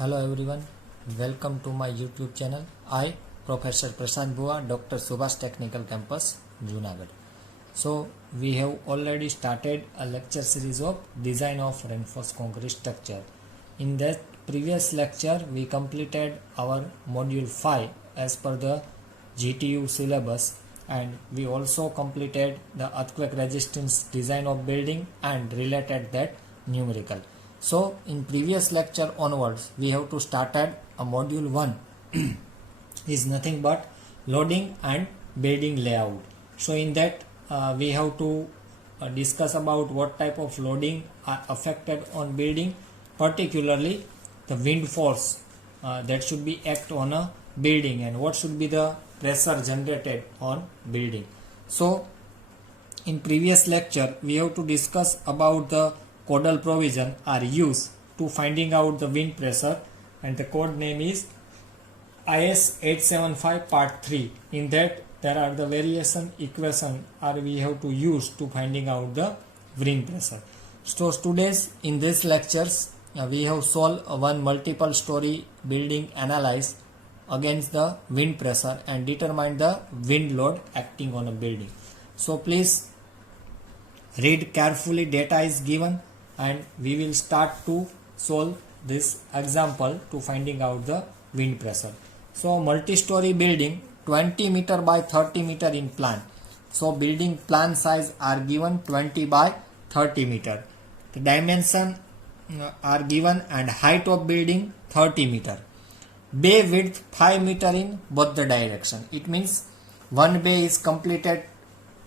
Hello everyone, welcome to my YouTube channel. I, Professor Prashant Bua, Dr. Subhash Technical Campus, Junagadh. So we have already started a lecture series of design of reinforced concrete structure. In that previous lecture, we completed our module 5 as per the GTU syllabus, and we also completed the earthquake resistance design of building and related that numerical. So in previous lecture onwards, we have to started a module 1 is nothing but loading and building layout. So in that we have to discuss about what type of loading are affected on building, particularly the wind force that should be act on a building, and what should be the pressure generated on building. So in previous lecture we have to discuss about the codal provision are used to finding out the wind pressure, and the code name is IS 875 part 3. In that there are the variation equation are we have to use to finding out the wind pressure. So students, in this lectures we have solved one multiple story building analyze against the wind pressure and determine the wind load acting on a building. So please read carefully, data is given, and we will start to solve this example to finding out the wind pressure. So multi-story building 20 meter by 30 meter in plan. So building plan size are given 20 by 30 meter. The dimension are given and height of building 30 meter. Bay width 5 meter in both the direction. It means one bay is completed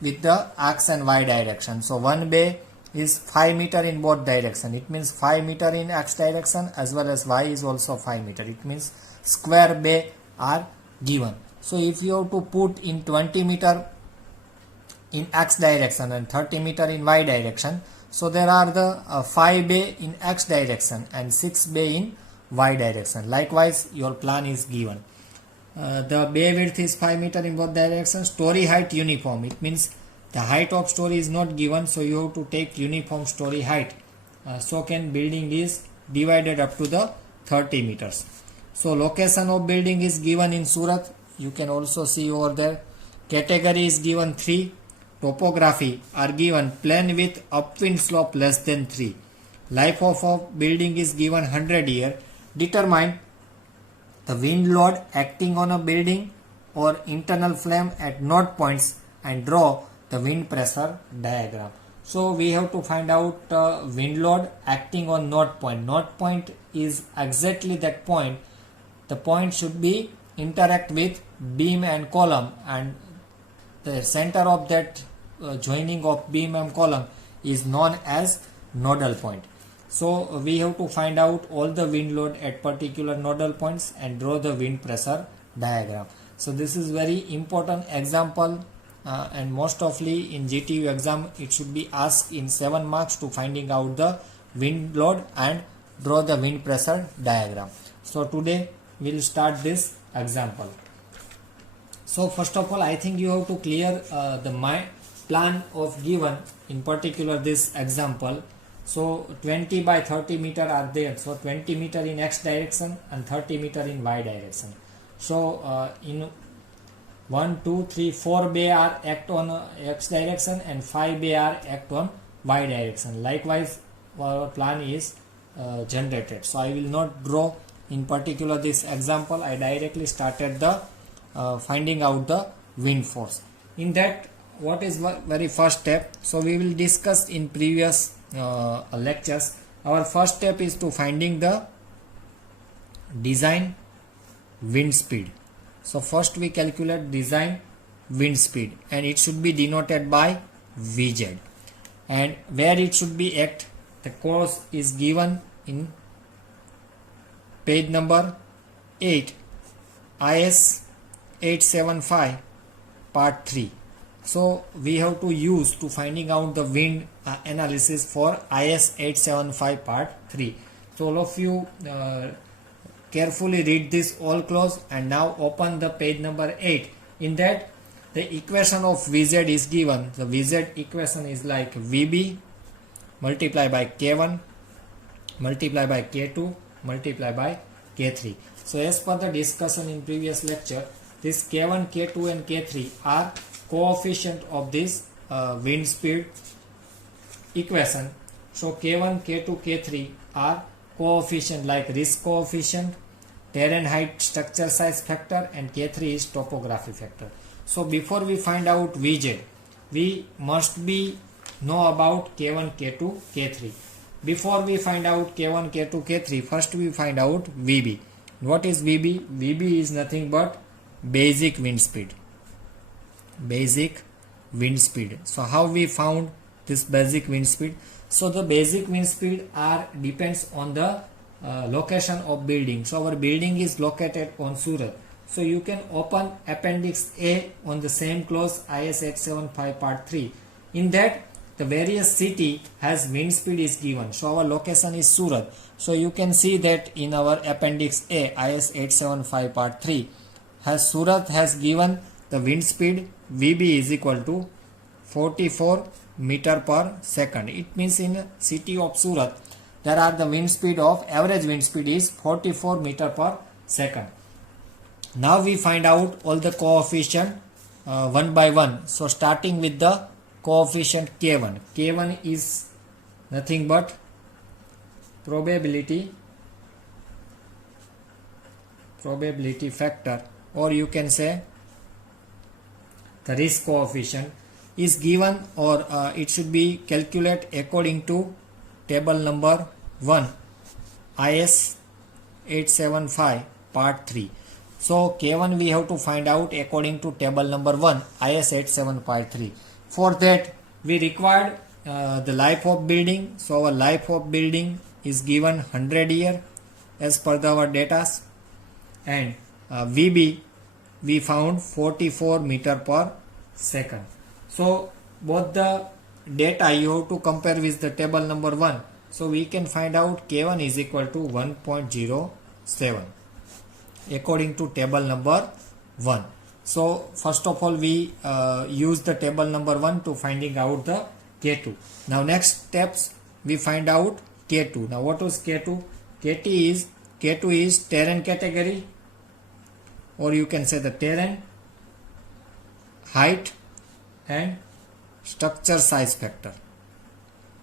with the x and y direction. So one bay is 5 meter in both direction. It means 5 meter in x direction as well as y is also 5 meter. It means square bay are given. So if you have to put in 20 meter in x direction and 30 meter in y direction, so there are the 5 bay in x direction and 6 bay in y direction. Likewise your plan is given. The bay width is 5 meter in both directions. Story height uniform. It means the height of story is not given, so you have to take uniform story height. So can building is divided up to the 30 meters. So location of building is given in Surat. You can also see over there. Category is given 3. Topography are given plain with upwind slope less than 3. Life of building is given 100 year. Determine the wind load acting on a building or internal flame at node points and draw the wind pressure diagram. So we have to find out wind load acting on node point. Node point is exactly that point. The point should be interact with beam and column, and the center of that joining of beam and column is known as nodal point. So we have to find out all the wind load at particular nodal points and draw the wind pressure diagram. So this is very important example, and most ofly in GTU exam it should be asked in 7 marks to finding out the wind load and draw the wind pressure diagram. So today we will start this example. So first of all, I think you have to clear the plan of given, in particular this example. So 20 by 30 meter are there. So 20 meter in x direction and 30 meter in y direction. So in 1, 2, 3, 4 bay are act on x direction and 5 bay are act on y direction. Likewise our plan is generated. So I will not draw in particular this example. I directly started the finding out the wind force. In that, what is very first step? So we will discuss in previous lectures. Our first step is to finding the design wind speed. So first we calculate design wind speed, and it should be denoted by Vz, and where it should be act, the course is given in page number 8, IS 875 part 3. So we have to use to finding out the wind analysis for IS 875 part 3. So all of you carefully read this all close, and now open the page number 8. In that the equation of Vz is given. The Vz equation is like Vb multiplied by K1 multiply by K2 multiply by K3. So as per the discussion in previous lecture, this K1, K2 and K3 are coefficient of this wind speed equation. So K1, K2, K3 are coefficient like risk coefficient, terrain height structure size factor, and K3 is topography factor. So before we find out Vz, we must be know about K1, K2, K3. Before we find out K1, K2, K3, first we find out Vb. What is Vb? Vb is nothing but basic wind speed. Basic wind speed. So how we found this basic wind speed? So the basic wind speed depends on the location of building. So our building is located on Surat. So you can open Appendix A on the same clause IS 875 part 3. In that the various city has wind speed is given. So our location is Surat. So you can see that in our Appendix A IS 875 part 3 Surat has given the wind speed Vb is equal to 44 meter per second. It means in city of Surat there are the wind speed of average wind speed is 44 meter per second. Now we find out all the coefficient one by one. So starting with the coefficient K1. K1 is nothing but probability factor, or you can say the risk coefficient is given, or it should be calculated according to table number 1 IS 875 part 3. So K1 we have to find out according to table number 1 IS 875 part 3. For that we required the life of building. So our life of building is given 100 year as per our data, and Vb we found 44 meter per second. So both the data you have to compare with the table number 1. So we can find out K1 is equal to 1.07 according to table number 1. So first of all we use the table number 1 to finding out the K2. Now next steps we find out K2. Now what is K2? K2 is terrain category, or you can say the terrain height and structure size factor.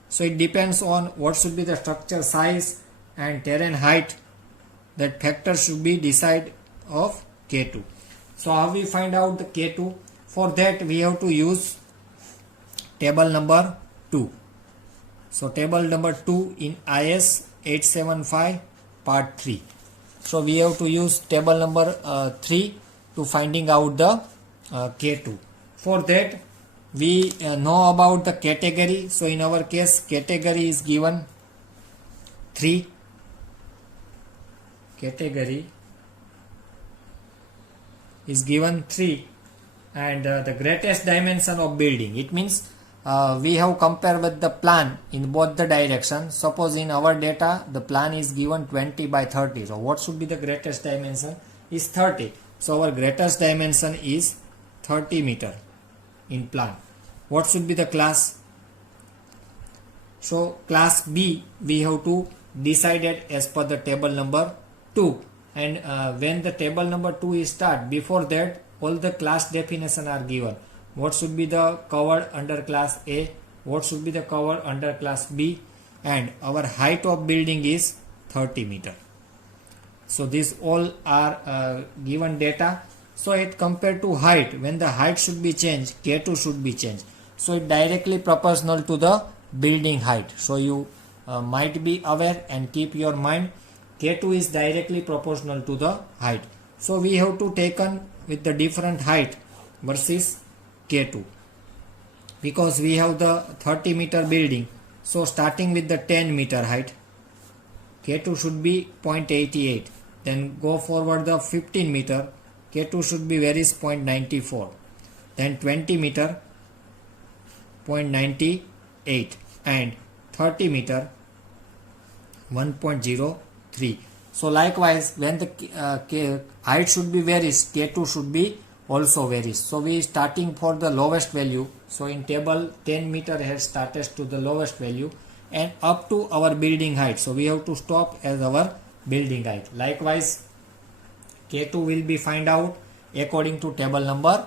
So it depends on what should be the structure size and terrain height. That factor should be decided of K2. So how we find out the K2? For that we have to use table number 2. So table number 2 in IS 875 part 3. So we have to use table number 3 to finding out the K2. For that we know about the category. So in our case category is given 3. Category is given 3, and the greatest dimension of building. It means we have compared with the plan in both the directions. Suppose in our data the plan is given 20 by 30. So what should be the greatest dimension? Is 30. So our greatest dimension is 30 meter in plan. What should be the class? So class B we have to decide it as per the table number 2, and when the table number 2 is start, before that all the class definition are given. What should be the covered under class A, what should be the covered under class B, and our height of building is 30 meter. So these all are given data. So it compared to height, when the height should be changed, K2 should be changed. So it directly proportional to the building height. So you might be aware and keep your mind, K2 is directly proportional to the height. So we have to taken with the different height versus K2, because we have the 30 meter building. So starting with the 10 meter height, K2 should be 0.88. Then go forward the 15 meter, K2 should be varies 0.94. Then 20 meter 0.98, and 30 meter 1.03. So likewise when the height should be varies, K2 should be also varies. So we starting for the lowest value. So in table 10 meter has started to the lowest value and up to our building height. So we have to stop as our building height. Likewise, K2 will be find out according to table number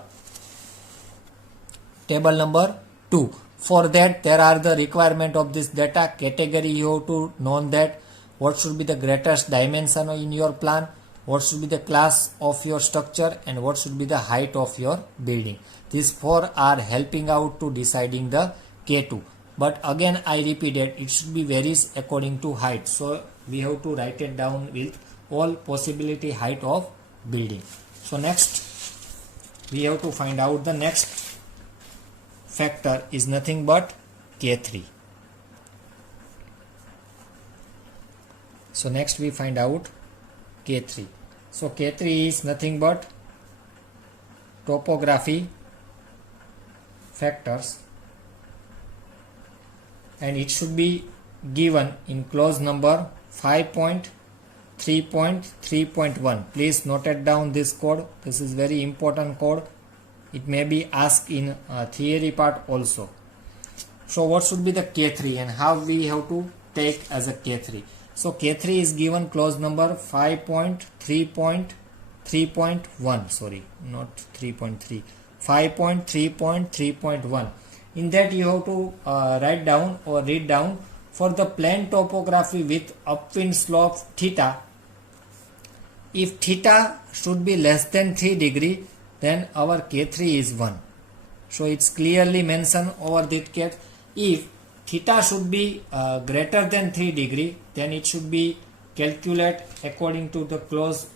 2. For that, there are the requirement of this data category. You have to know that what should be the greatest dimension in your plan, what should be the class of your structure, and what should be the height of your building. These four are helping out to deciding the K2. But again, I repeat it should be varies according to height. So we have to write it down with all possibility height of building. So next, we have to find out the next factor is nothing but K3. So next we find out K3. So K3 is nothing but topography factors, and it should be given in clause number 5.3.3.1. Please note it down this code. This is very important code. It may be asked in theory part also. So what should be the K3 and how we have to take as a K3? So K3 is given clause number 5.3.3.1. Sorry, not 3.3. 5.3.3.1. In that you have to write down or read down, for the plane topography with upwind slope theta, if theta should be less than 3 degree, then our K3 is 1. So it's clearly mentioned over that case. If theta should be greater than 3 degree, then it should be calculate according to the clause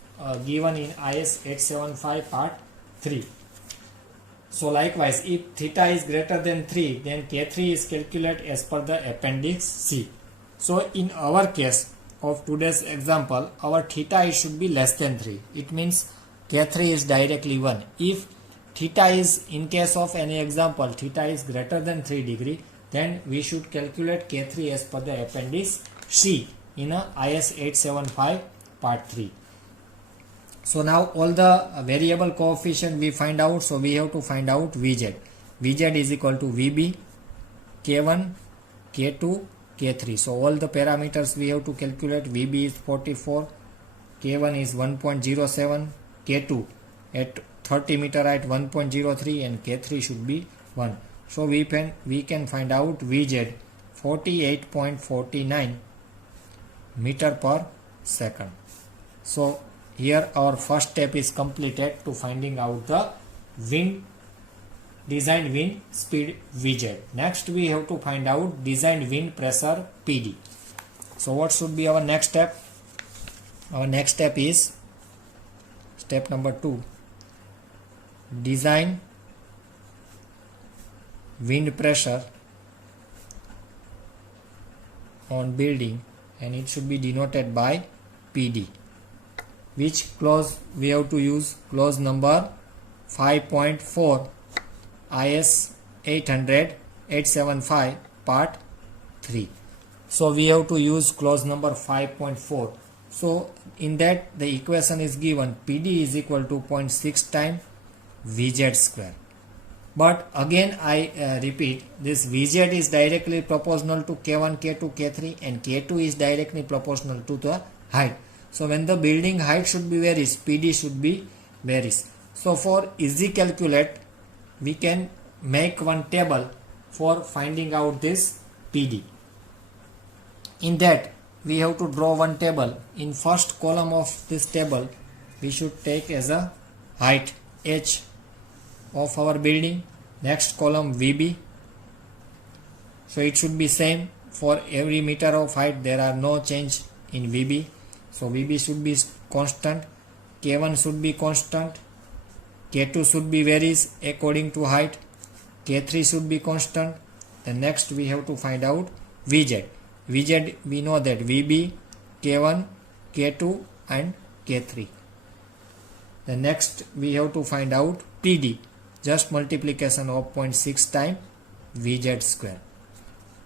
given in IS 875 part 3. So likewise, if theta is greater than 3, then K3 is calculated as per the appendix C. So in our case of today's example, our theta should be less than 3. It means K3 is directly 1. If theta is, in case of any example, theta is greater than 3 degree, then we should calculate K3 as per the appendix C in a IS 875 part 3. So now all the variable coefficient we find out. So we have to find out Vz. Vz is equal to Vb, K1, K2, K3. So all the parameters we have to calculate. Vb is 44, K1 is 1.07, K2 at 30 meter height 1.03, and K3 should be 1. So we can find out Vz 48.49 meter per second. So here our first step is completed to finding out the design wind speed Vz. Next we have to find out design wind pressure PD. So what should be our next step? Our next step is step number 2. Design wind pressure on building, and it should be denoted by PD. Which clause we have to use? Clause number 5.4 IS 875 part 3. So we have to use clause number 5.4. So in that the equation is given, PD is equal to 0.6 times Vz square. But again I repeat, this Vz is directly proportional to K1, K2, K3, and K2 is directly proportional to the height. So when the building height should be varies, PD should be varies. So for easy calculate, we can make one table for finding out this PD. In that we have to draw one table. In first column of this table, we should take as a height H of our building. Next column VB. So it should be same for every meter of height. There are no change in VB. So VB should be constant. K1 should be constant. K2 should be varies according to height. K3 should be constant. Then next we have to find out Vz. Vz we know that VB, K1, K2 and K3. The next we have to find out PD. Just multiplication of 0.6 times Vz square.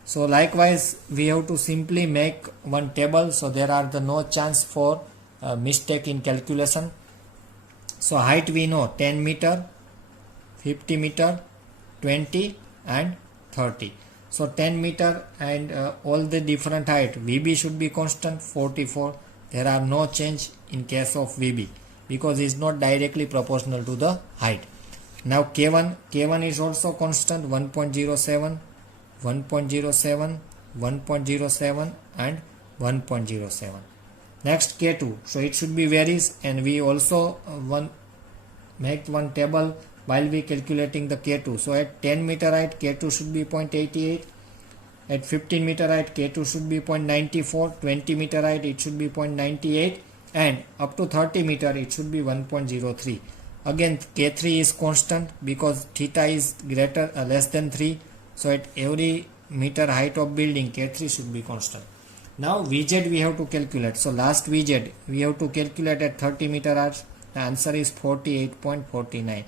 So likewise we have to simply make one table, so there are no chance for mistake in calculation. So height we know 10 meter, 50 meter, 20 and 30. So 10 meter and all the different height, VB should be constant 44, there are no change in case of VB because it is not directly proportional to the height. Now K1 is also constant 1.07, 1.07, 1.07 and 1.07. Next K2, so it should be varies, and we also make one table while we calculating the K2. So at 10 meter height K2 should be 0.88, at 15 meter height K2 should be 0.94, 20 meter height it should be 0.98, and up to 30 meter it should be 1.03. Again K3 is constant because theta is less than 3, so at every meter height of building K3 should be constant. Now VZ we have to calculate. So last VZ we have to calculate at 30 meter height. The answer is 48.49.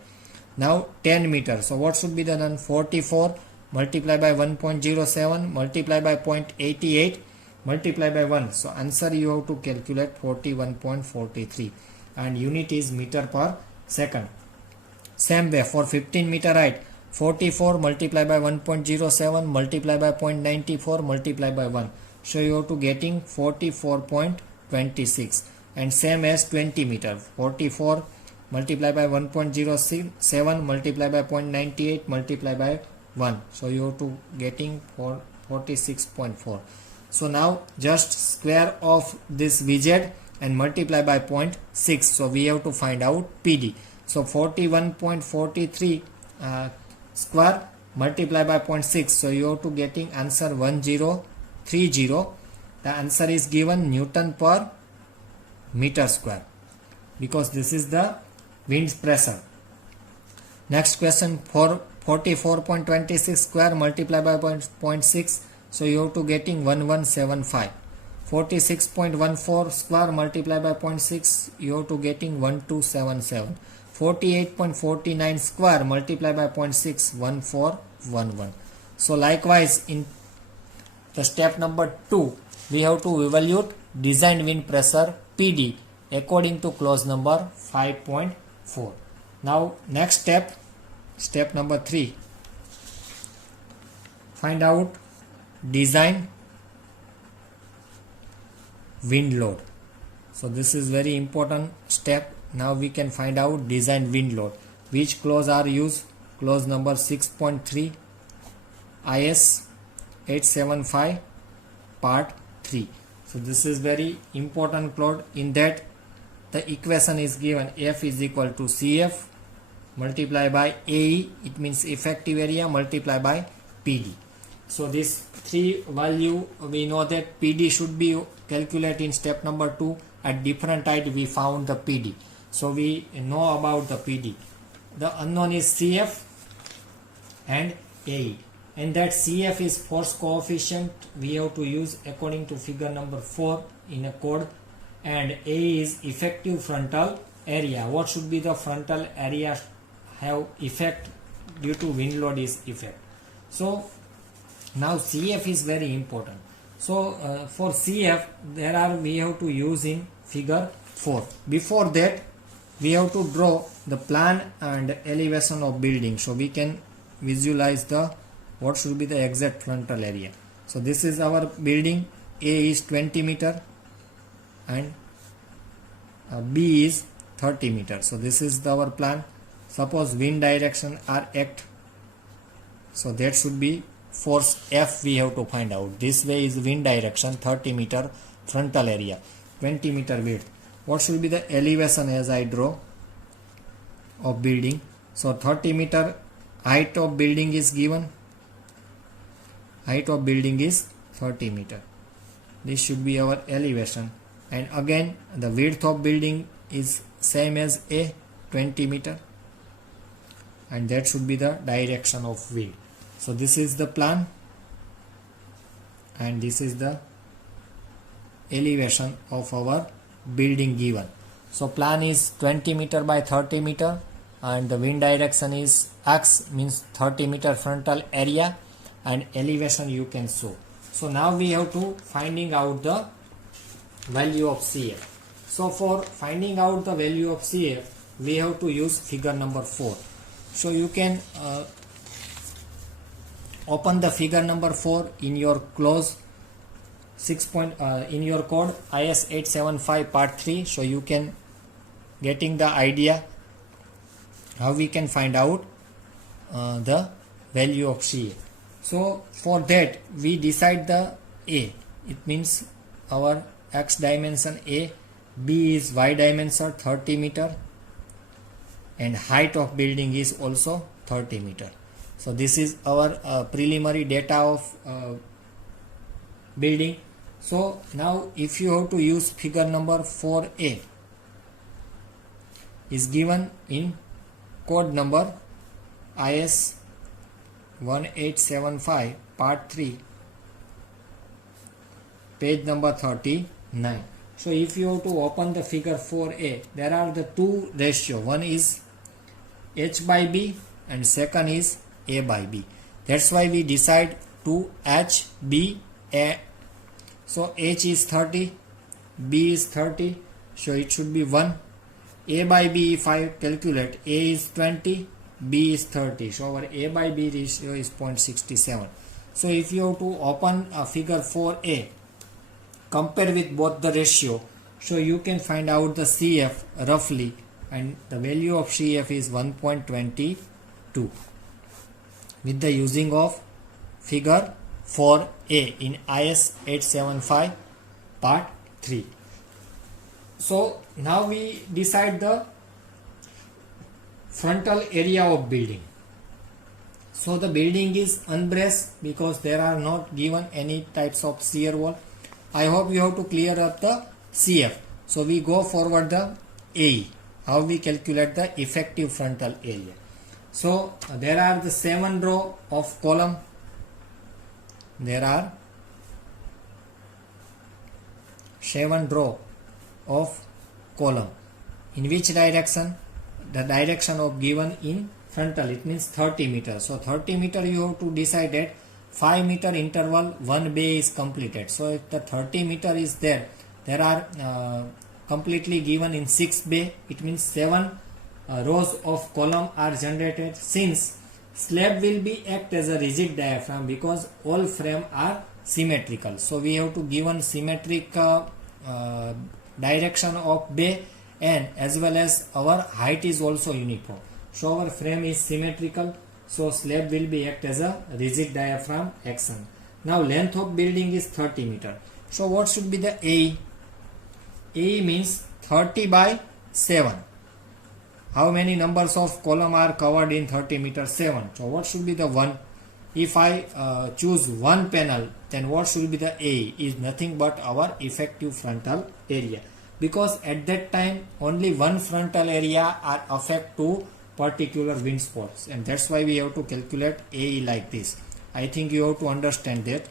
Now 10 meter. So what should be the done? 44 multiply by 1.07 multiply by 0.88 multiply by 1. So answer you have to calculate 41.43 and unit is meter per second. Same way for 15 meter height 44 multiply by 1.07 multiply by 0.94 multiply by 1. So you have to getting 44.26, and same as 20 meter 44 multiply by 1.07 multiply by 0.98 multiply by 1. So you have to getting 46.4. So now just square of this VZ and multiply by 0.6. So we have to find out PD. So 41.43 square multiply by 0.6. So you have to getting answer 1030. The answer is given Newton per meter square because this is the wind pressure. Next question, for 44.26 square multiply by 0.6. So you have to getting 1175. 46.14 square multiply by 0.6. You have to getting 1277. 48.49 square multiply by 0.6. 1411. So likewise in the step number 2 we have to evaluate design wind pressure PD according to clause number 5.4. Now next step number 3, find out design wind load. So this is very important step. Now we can find out design wind load. Which clause are used? Clause number 6.3 IS 875 part 3. So this is very important clause. In that the equation is given F is equal to CF multiply by AE, it means effective area, multiply by PD. So this 3 value we know that PD should be calculated in step number 2. At different height we found the PD. So we know about the PD. The unknown is CF and AE, and that CF is force coefficient we have to use according to figure number 4 in a code, and AE is effective frontal area. What should be the frontal area have effect due to wind load is effect. So now CF is very important. So for CF we have to use in figure 4. Before that we have to draw the plan and elevation of building, so we can visualize the what should be the exact frontal area. So this is our building. A is 20 meter and B is 30 meter. So this is our plan. Suppose wind direction are act, so that should be force F we have to find out. This way is wind direction, 30 meter frontal area, 20 meter width. What should be the elevation as I draw of building? So 30 meter height of building is given. Height of building is 30 meter. This should be our elevation, and again the width of building is same as A, 20 meter, and that should be the direction of wind. So this is the plan and this is the elevation of our building given. So plan is 20 meter by 30 meter and the wind direction is X, means 30 meter frontal area, and elevation you can show. So now we have to finding out the value of CF. So for finding out the value of CF we have to use figure number 4. So you can open the figure number 4 in your close in your code IS 875 part 3, so you can getting the idea how we can find out the value of CA. So for that we decide the A, it means our x dimension A, B is y dimension 30 meter, and height of building is also 30 meter. So this is our preliminary data of building. So now if you have to use figure number 4A, is given in code number IS 1875 part 3, page number 39. So if you have to open the figure 4A, there are the two ratio, one is H by B and second is A by B. That's why we decide to H, B, A. So H is 30, B is 30, so it should be 1. A by B, if I calculate, A is 20, B is 30, so our A by B ratio is 0.67. So if you have to open a figure 4A, compare with both the ratio, so you can find out the CF roughly, and the value of CF is 1.22 with the using of figure 4A in IS 875 part 3. So now we decide the frontal area of building. So the building is unbraced because there are not given any types of shear wall. I hope you have to clear up the CF. So we go forward the AE, how we calculate the effective frontal area. So there are the 7 row of column. There are 7 row of column. In which direction? The direction of given in frontal, it means 30 meters. So 30 meter you have to decide that 5 meter interval one bay is completed. So if the 30 meter is there, there are completely given in 6 bay, it means 7 rows of column are generated. Since slab will be act as a rigid diaphragm because all frame are symmetrical, so we have to given symmetric direction of bay, and as well as our height is also uniform, so our frame is symmetrical, so slab will be act as a rigid diaphragm action. Now length of building is 30 meter. So what should be the AE? AE means 30 by 7. How many numbers of column are covered in 30 meter? 7. So what should be the 1? If I choose one panel, then what should be the AE? Is nothing but our effective frontal area, because at that time only one frontal area are affect to particular wind spots, and that's why we have to calculate AE like this. I think you have to understand that.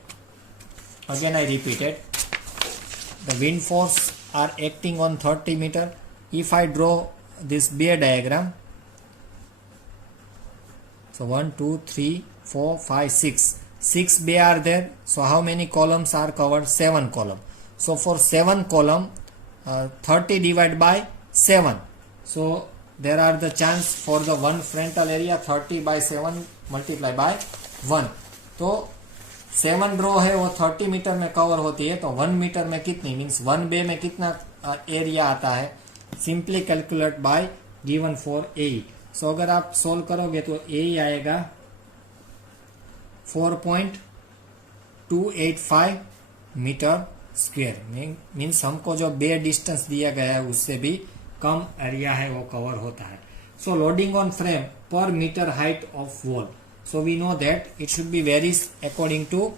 Again I repeat it. The wind force are acting on 30 meter. If I draw this bay diagram, so 1, 2, 3, 4, 5, 6 bay are there. So how many columns are covered? 7 column. So for 7 column, 30 divided by 7, so there are the chance for the one frontal area 30 by 7 multiply by 1. तो 7 रो है वो 30 metre में cover होती है, तो 1 metre में कितनी, means 1 बे में कितना एरिया आता है, simply calculate bye given for AE. सो अगर आप सोल्व करोगे तो AE आएगा 4.285 मीटर स्क्वायर. मीन्स हमको जो बे डिस्टेंस दिया गया है उससे भी कम एरिया है वो कवर होता है. सो लोडिंग ऑन फ्रेम पर meter height of wall. So we know that it should be varies according to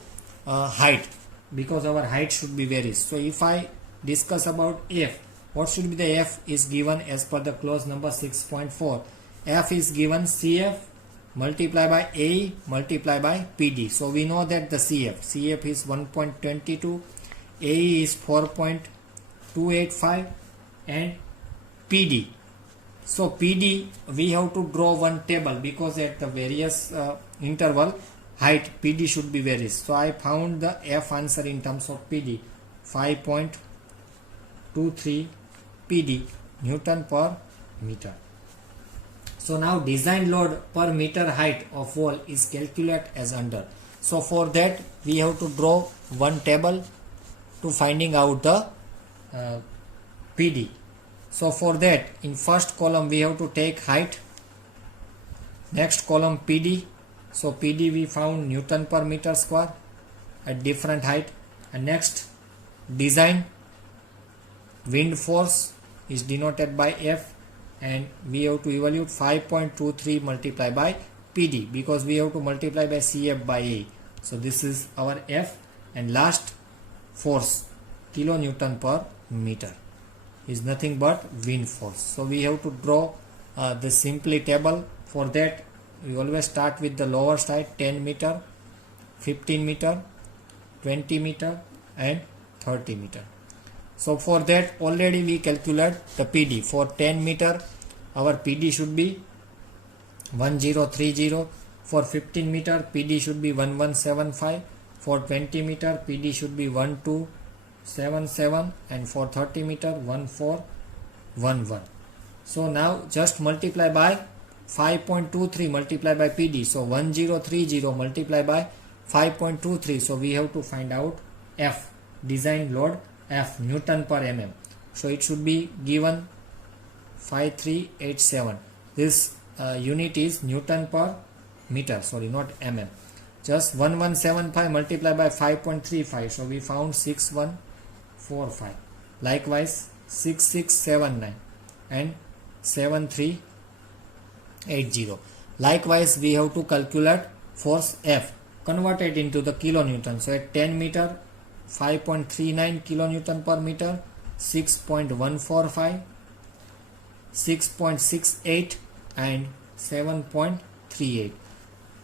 height, because our height should be varies. So if I discuss about F, what should be the F is given as per the clause number 6.4. F is given CF multiply by AE multiply by PD. So we know that the CF is 1.22, AE is 4.285 and PD. So PD we have to draw one table, because at the various interval height PD should be varies. So I found the F answer in terms of PD 5.23 PD Newton per meter. So now design load per meter height of wall is calculated as under. So for that we have to draw one table to finding out the PD. So for that, in first column we have to take height, next column PD. So PD we found Newton per meter square at different height, and next design wind force is denoted by F, and we have to evaluate 5.23 multiplied by PD because we have to multiply by CF by A. So this is our F, and last force kilonewton per meter is nothing but wind force. So we have to draw the simply table. For that we always start with the lower side, 10 meter, 15 meter, 20 meter and 30 meter. So for that already we calculate the PD. For 10 meter our PD should be 1030. For 15 meter PD should be 1175. For 20 meter PD should be 1277, and for 30 meter 1411. So now just multiply by 5.23 multiply by PD. So 1030 multiply by 5.23. So we have to find out F, design load F, Newton per mm. So it should be given 5387. This unit is Newton per meter, sorry, not mm. Just 1175 multiplied by 5.35. So we found 6145. Likewise 6679 and 7380. Likewise we have to calculate force F, convert it into the kilonewton. So at 10 meter 5.39 kilonewton per meter, 6.145, 6.68 and 7.38.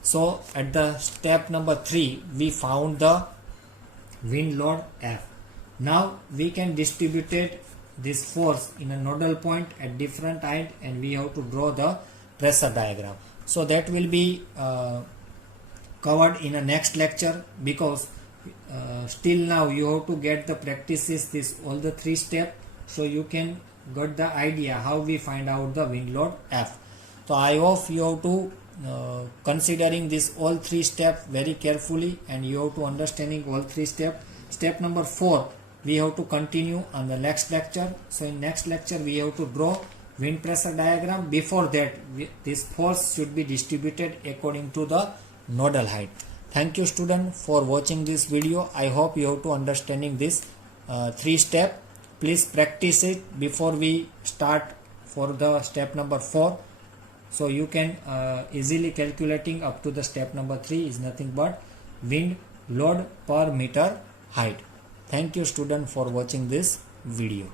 So at the step number 3 we found the wind load F. Now we can distribute this force in a nodal point at different height, and we have to draw the pressure diagram. So that will be covered in a next lecture, because still now you have to get the practices this all the 3 steps, so you can get the idea how we find out the wind load F. So I hope you have to considering this all 3 steps very carefully, and you have to understanding all 3 steps. Step number 4 we have to continue on the next lecture. So in next lecture we have to draw wind pressure diagram. Before that this force should be distributed according to the nodal height. Thank you student for watching this video. I hope you have to understanding this 3 step. Please practice it before we start for the step number 4. So you can easily calculating up to the step number 3 is nothing but wind load per meter height. Thank you student for watching this video.